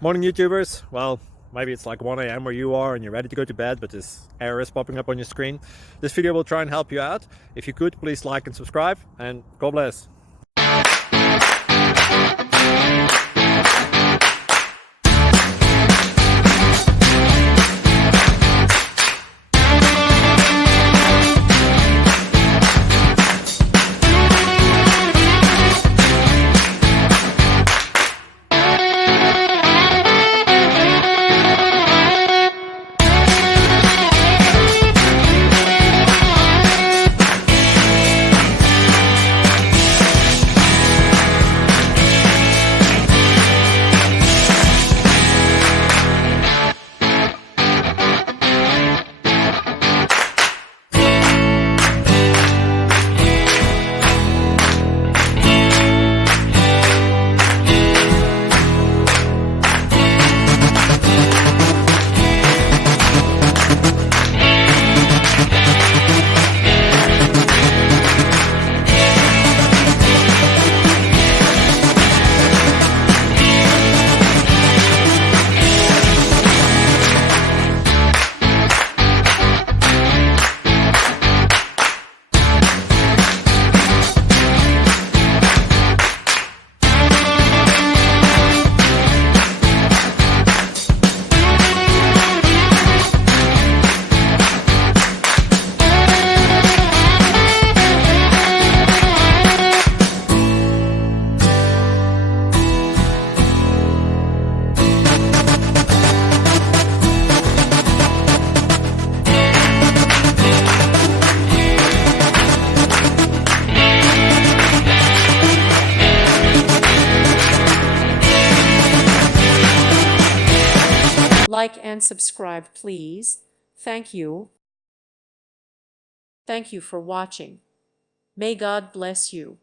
Morning YouTubers. Well, maybe it's like 1 a.m. where you are and you're ready to go to bed, but this error is popping up on your screen. This video will try and help you out. If you could, please like and subscribe, and God bless. Like and subscribe, please. Thank you. Thank you for watching. May God bless you.